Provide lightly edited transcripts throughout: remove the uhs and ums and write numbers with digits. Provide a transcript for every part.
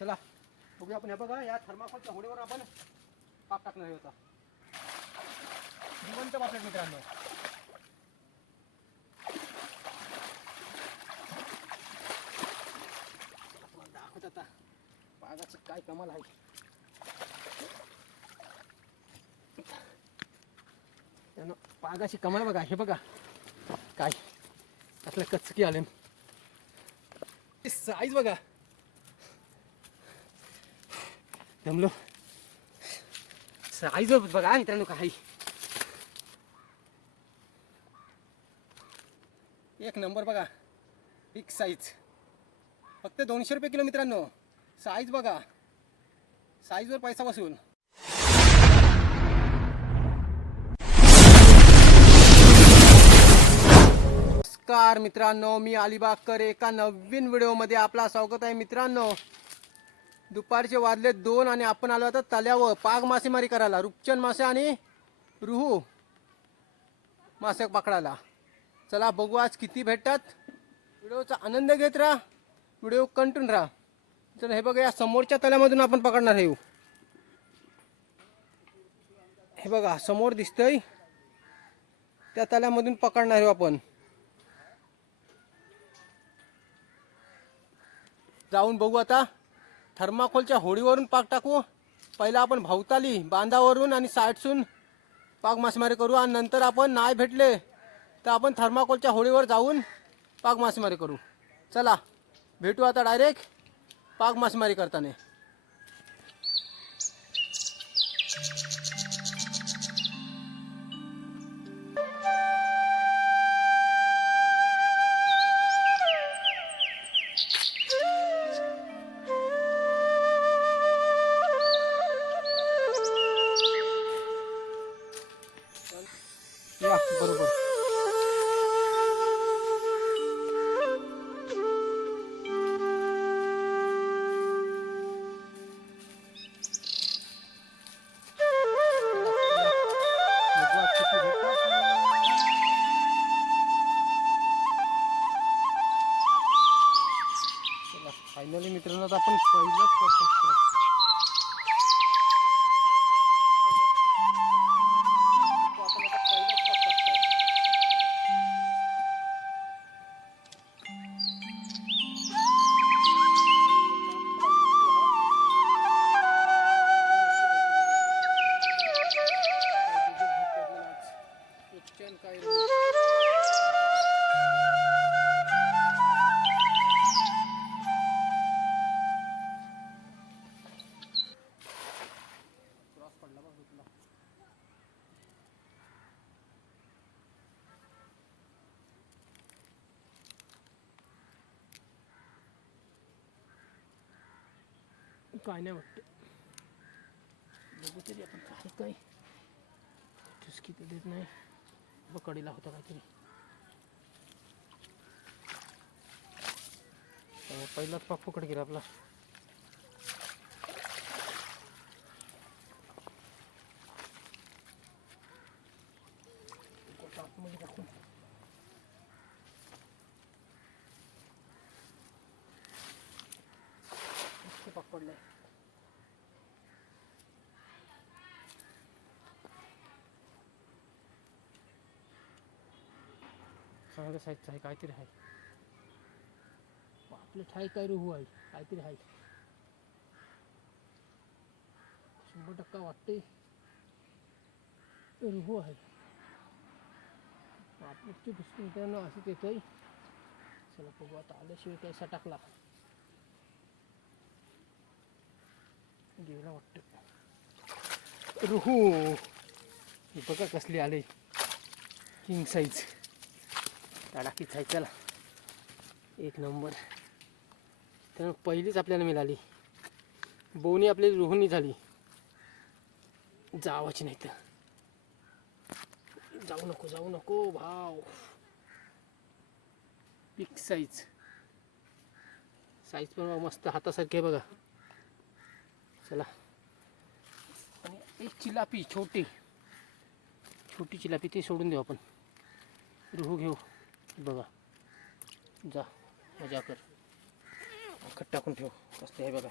चला बघूया आपण. हे बघा या थर्माकोलच्या होडीवर आपण पाक टाकणार होता. जिवंत पापलेट मित्रांनो. दाखवत आता पागाची काय कमाल आहे. पागाची कमाल बघा. हे बघा काय असलं कचकी आले. साईज बघा. जमलो. साईज बघा मित्रांनो काय एक नंबर बघा. Big size. फक्त 200 रुपये किलो मित्रांनो. साईज बघा. साईजवर पैसा वसूल. नमस्कार मित्रांनो, मी अलिबागकर. एका नवीन व्हिडिओमध्ये आपला स्वागत आहे मित्रांनो. दुपारचे वाजले 2 आणि आपण आलो होतो तल्यावर पाग मासेमारी करायला. रूपचंद मासे आणि रुहू मासे पकडायला. चला बघू आज किती भेटतात. व्हिडिओचा आनंद घेत राहा. व्हिडिओ कंटिन्यू राहा. चला हे बघा या समोरच्या तल्यामधून आपण पकडणार आहे. हे बघा समोर दिसतंय त्या तल्यामधून पकडणार आहे आपण. जाऊन बघू आता. थर्माकोलच्या होडीवरून पाक टाकू. पहिला आपण भवताली बांधावरून आणि साईडसून पाग मासेमारी करू आणि नंतर आपण नाही भेटले तर आपण थर्माकोलच्या होडीवर जाऊन पाग मासेमारी करू. चला भेटू आता डायरेक्ट पाग मासेमारी करताना. या बरोबर. फायनली मित्रांनो आता आपण पहिलंच पकडतो. काय नाही वाटतं. बघू तरी आपण काय काय चुस्की तर देत नाही. बकडीला होता काहीतरी. पहिलाच पाक फुकट गेला आपला. आतमध्ये टाकून पाक पडलाय. चांगल्या साईजचं आहे. काहीतरी आहे. पापलेट आहे काय रुहू आहे काहीतरी आहे. 100% वाटते रुहू आहे. पापलेटची बिस्किटांना असंच येतंय. चला बघू आता. आल्याशिवाय कैसा टाकला गेला वाटतं. रुहू हे बघा कसली आले. किंग साईज तडाकीच आहे. चला एक नंबर. तर पहिलीच आपल्याला मिळाली. बोनी आपली रुहूनी झाली. जावाची नाही तर. जाऊ नको भाव. Big size. साईज पण मस्त हातासारखी आहे बघा. चला आणि एक चिलापी छोटी चिलापी ती सोडून देऊ आपण. रुहू घेऊ. बघा जा मजा कर. खट टाकून ठेव. कसले आहे बघा.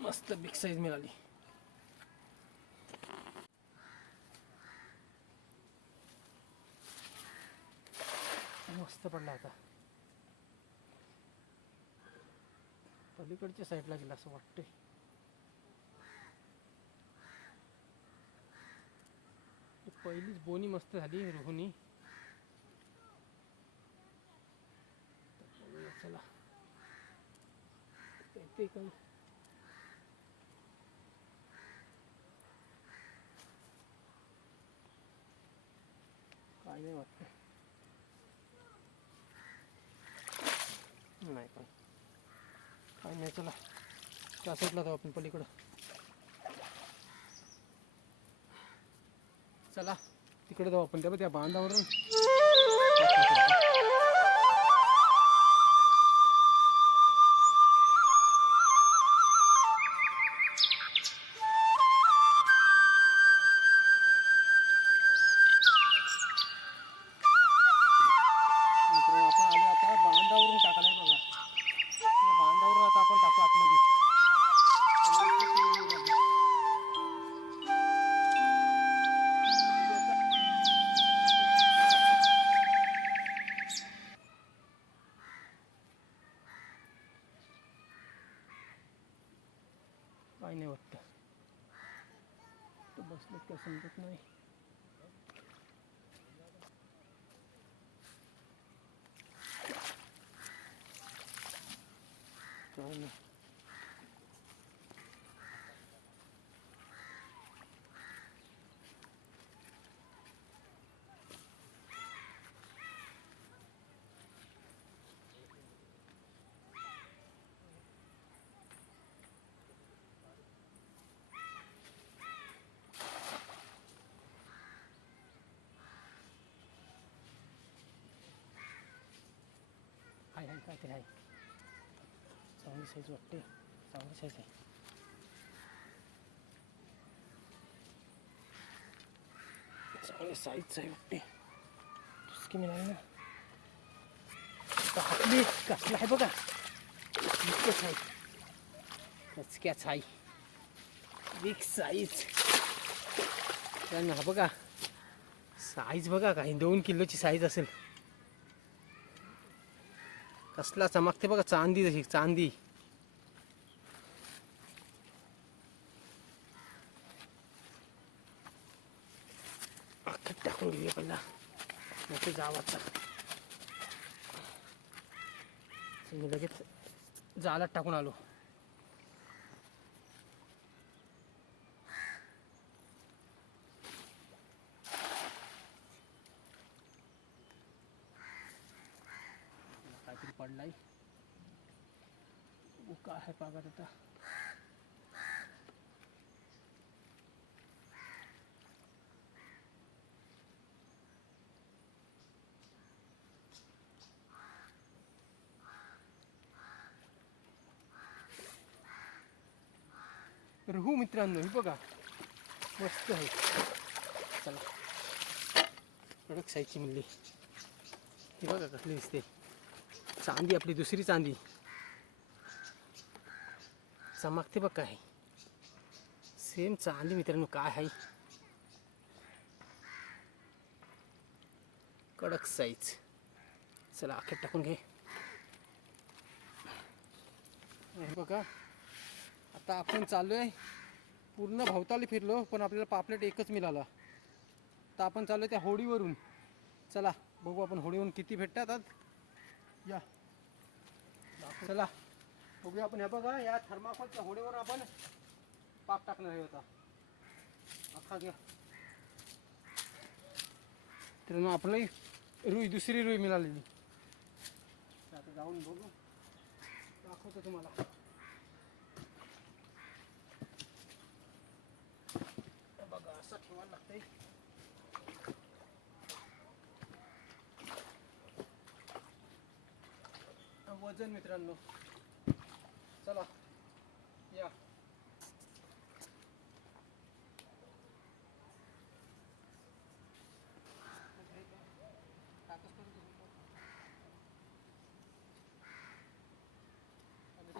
मस्त बिग साईज मिळाली. मस्त पडला आता. पलीकडच्या साईडला गेला असं वाटतंय. पहिलीच बोनी मस्त झाली रोहनी. चला ते काय काय नाही वाटत. नाही काय नाही. चला त्या साईडला जाऊ आपण पलीकडं. चला तिकडे जाऊ आपण. त्या बांधावरून काय नाही वाटत. तर बसलं काय समजत नाही. काय नाही. हाय काहीतरी आहे. चांगली साईज वाटते. चांगली साईज आहे. चांगली साईज आहे वाटते. चुसकी मिळाली ना. हातली कसला आहे बघा. इतकंच आहे. कचक्याच आहे. Big size. हा बघा साईज बघा. काही 2 किलोची साईज असेल. कसला चमकते बघा. चांदी जशी चांदी. अख्खं टाकून घेऊया पहिला. नाही जावाचा मी लगेच जाळात टाकून आलो. काहीतरी पडलाय. काय आहे पागात आता. रहू मित्रांनो हे बघा मस्त आहे. चला कडक साईजची मिळली. हे बघा कसली दिसते. चांदी आपली दुसरी चांदी. चमकते बघ काय. सेम चांदी मित्रांनो. काय आहे कडक साईज. चला अखेर टाकून घे. हे बघा आता आपण चाललोय. पूर्ण भोवताली फिरलो पण आपल्याला पापलेट एकच मिळाला. तर आपण चाललोय त्या होडीवरून. चला बघू आपण होडीवरून किती भेटतात. या चला बघूया आपण. हे बघा या थर्माकोलच्या होडीवर आपण पाक टाकणार आहे होता. अख्खा घ्या. तर आपल्याला रुई दुसरी रुई मिळालेली. आता जाऊन बघू. दाखवतो तुम्हाला. बघा असं ठेवायला लागतंय. वजन मित्रांनो. चला या.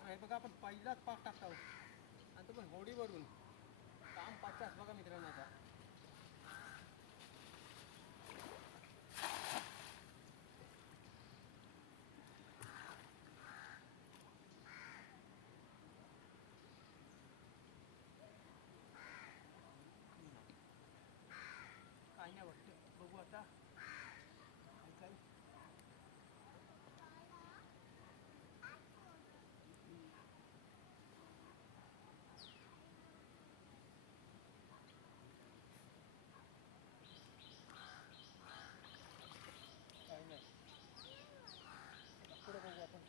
हे बघा आपण पहिलाच पाक टाकतो. आता पण होडीवरून काम 50 बघा मित्रांनो. आता काय नाही वाटतं, बघू आता काय. काय नाही पुढे बघू आपण.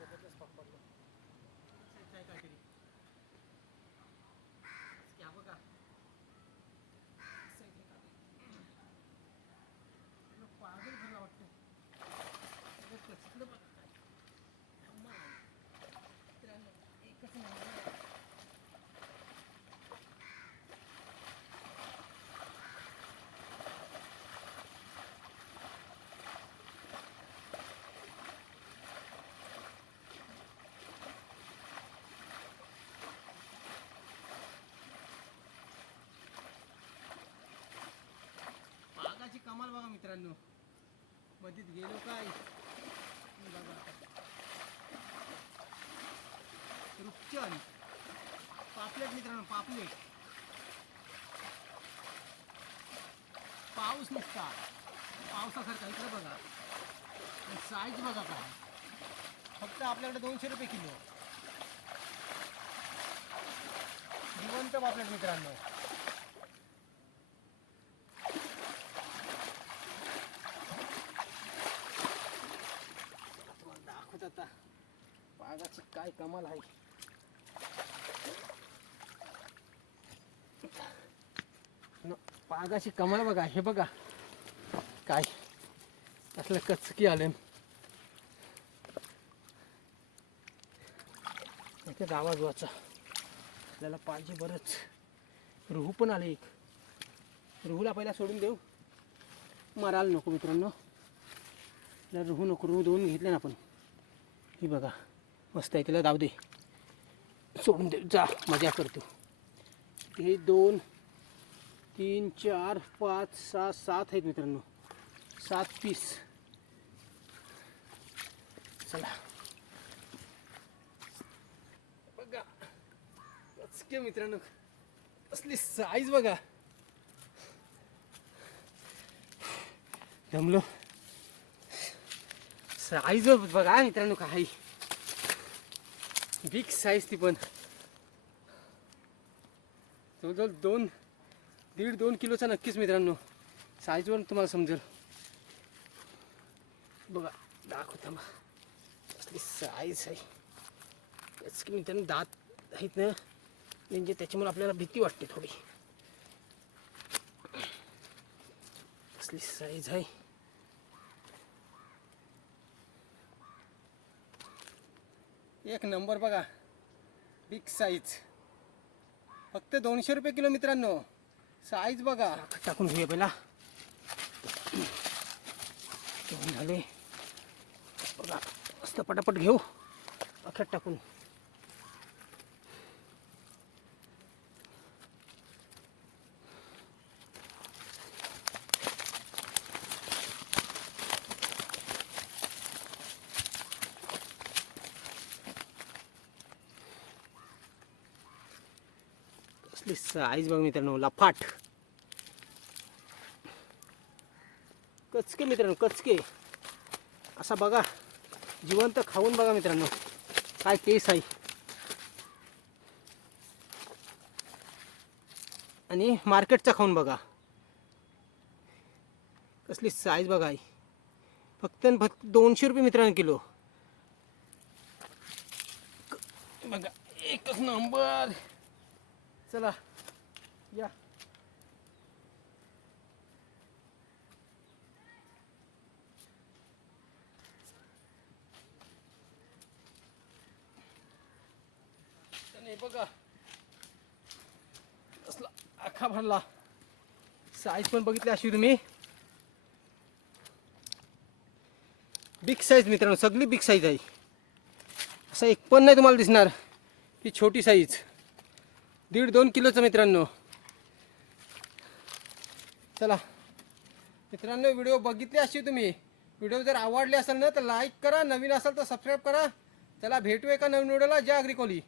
जबरदस्त पकडलं काय काहीतरी. घ्या बघा पागल झाला वाटतं. तिकडं बघा काय मित्रांनो, एकच नंबर. पागाची कमाल बघा मित्रांनो. मधीत गेलो काय बघा. रुपचन पापलेट मित्रांनो, पापलेट. पाऊस नुसता पावसासारखा. इकडे बघा साईज बघा काय. फक्त आपल्याकडे 200 रुपये किलो जिवंत पापलेट मित्रांनो. दाखवत आता पागाची काय कमाल आहे. पागाची कमाल बघा. हे बघा काय असलं कचकी आले. इथे आवाज वाचा आपल्याला पाहिजे बरंच. रुहू पण आले एक. रुहूला पहिला सोडून देऊ, मरायला नको मित्रांनो. आपल्याला रुहू नको. रुहू दोन घेतले ना आपण. ही बघा मस्त आहे, तिला जाऊ दे, सोडून दे, जा मजा करतो. हे 2 3 4 5 6 7 आहेत मित्रांनो. 7 पीस. चला बघा कचके मित्रांनो. असली साईज बघा. जमलो. साईज बघा मित्रांनो काय बिग साईज. ती पण जवळजवळ 1.5-2 किलोचा नक्कीच मित्रांनो. साईजवर तुम्हाला समजेल बघा. दाखवता मग असली साईज आहे. त्याच की मित्रांनो दात आहेत ना, म्हणजे त्याच्यामुळे आपल्याला भीती वाटते थोडी. असली साईज आहे. एक नंबर बघा. Big size. फक्त 200 रुपये किलो मित्रांनो. साईज बघा. टाकून घेऊया पहिला. झाले बघा. मस्त पटापट घेऊ अख्यात टाकून. असली साईज बघा मित्रांनो. लफाट कचके मित्रांनो, कचके. असा बघा जिवंत खाऊन बघा मित्रांनो काय टेस्ट आहे. आणि मार्केटचा खाऊन बघा कसली साईज बघा आहे. फक्त 200 रुपये मित्रांनो किलो. बघा एकच नंबर. चला या. हे बघा असला आखा भरला. साईज पण बघितली अशी तुम्ही, बिग साईज मित्रांनो, सगळी बिग साईज आहे. असं एक पण नाही तुम्हाला दिसणार ही छोटी साईज. 1.5-2 किलोचं मित्रांनो. चला मित्रांनो, व्हिडिओ बघितली अशी तुम्ही, व्हिडिओ जर आवडले असेल ना तर लाईक करा, नवीन असेल तर सबस्क्राईब करा. चला भेटू एका नवीन व्हिडिओला. जय अग्रिकोली.